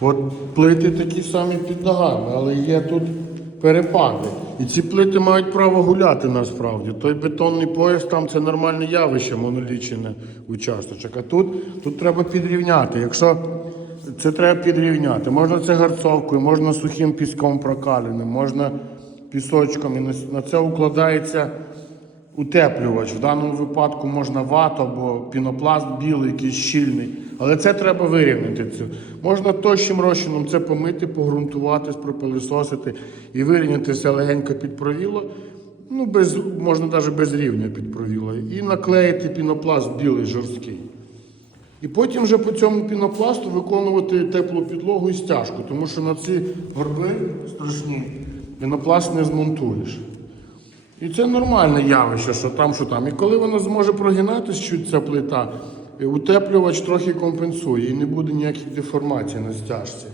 От плити такі самі під ногами, але є тут перепади. І ці плити мають право гуляти насправді. Той бетонний пояс там це нормальне явище, монолічене участочок. А тут, тут треба підрівняти. Якщо це треба підрівняти. Можна це гарцовкою, можна сухим піском прокаленим, можна пісочком. І на, це укладається утеплювач. В даному випадку можна вату або пінопласт білий, якийсь щільний. Але це треба вирівняти. Це. Можна тощим розчином це помити, погрунтувати, пропилисосити і вирівняти все легенько під провіло. Ну, без, можна навіть без рівня під провіло. І наклеїти пінопласт білий жорсткий. І потім вже по цьому пінопласту виконувати теплу підлогу і стяжку, тому що на ці горби страшні пінопласт не змонтуєш. І це нормальне явище, що там, що там. І коли вона зможе прогинатися чуть ця плита, утеплювач трохи компенсує і не буде ніяких деформацій на стяжці.